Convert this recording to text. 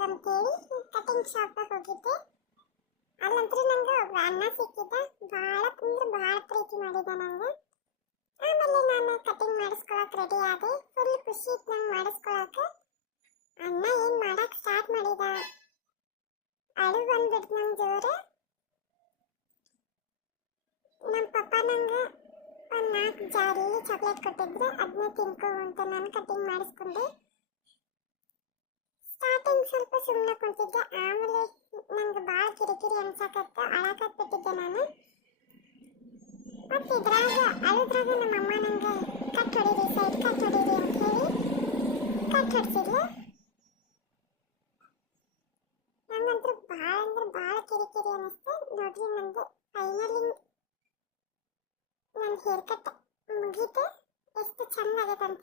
ಮಾಡ್ಬೇಕಂತೇಳಿ cutting ಶಾಪ್ಗೆ ಹೋಗಿದ್ದೆ. ಅಲ್ಲಂತೂ ನಂಗೆ ಒಬ್ಬ ಅಣ್ಣ ಸಿಕ್ಕಿದ್ದ, ಭಾಳ ಅಂದ್ರೆ ಭಾಳ ಪ್ರೀತಿ ಮಾಡಿದ ನಂಗೆ. ಆಮೇಲೆ ನಾನು ಕಟಿಂಗ್ ಮಾಡಿಸ್ಕೊಳಕ್ಕೆ ರೆಡಿ ಆದೆ. ಫುಲ್ ಖುಷಿ ಇತ್ತು ನಂಗೆ ಮಾಡಿಸ್ಕೊಳಕ್ಕೆ. ಅಣ್ಣ ಏನು ಮಾಡಕ್ಕೆ ಸ್ಟಾರ್ಟ್ ಮಾಡಿದ, ಅಳು ಬಂದ್ಬಿಡ್ತು ನಂಗೆ ಜೋರು. ನಮ್ಮ ಪಪ್ಪ ನಂಗೆ ಒಂದು 4 ಜಾರಿಯಲ್ಲಿ ಚಾಕ್ಲೇಟ್ ಕೊಟ್ಟಿದ್ರು, ಅದನ್ನ ತಿನ್ಕೋ ಅಂತ ನಾನು ಕಟಿಂಗ್ ಮಾಡಿಸ್ಕೊಂಡೆ. ಸ್ಟಾರ್ಟಿಂಗ್ ಸ್ವಲ್ಪ ಸುಮ್ಮನೆ ಕುಂತಿದ್ದೆ, ಆಮೇಲೆ ನಂಗೆ ಭಾಳ ಕಿರಿಕಿರಿ ಅನ್ಸಕತ್ತ, ಅಳಕತ್ಬಿಟ್ಟಿದ್ದೆ ನಾನು. ಮತ್ತು ಇದ್ರಾಗ ಅಳುದ್ರಾಗ ನಮ್ಮಮ್ಮ ನಂಗೆ ಕಟ್ ಹೊಡೀರಿ, ಸೈಡ್ ಕಟ್ ಹೊಡೀರಿ ಅಂತ ಹೇಳಿ ಕಟ್ ಹೊಡ್ಸಿದ್ಲು. ನಂಗಂತೂ ಭಾಳ ಅಂದ್ರೆ ಭಾಳ ಕಿರಿಕಿರಿ ಅನ್ನಿಸ್ತು. ನೋಡ್ರಿ ನಂದು ಫೈನಲಿ ನನ್ನ ಹೇರ್ ಕಟ್ ಮುಗೀತು. ಎಷ್ಟು ಚಂದ ಆಗೈತೆ ಅಂತ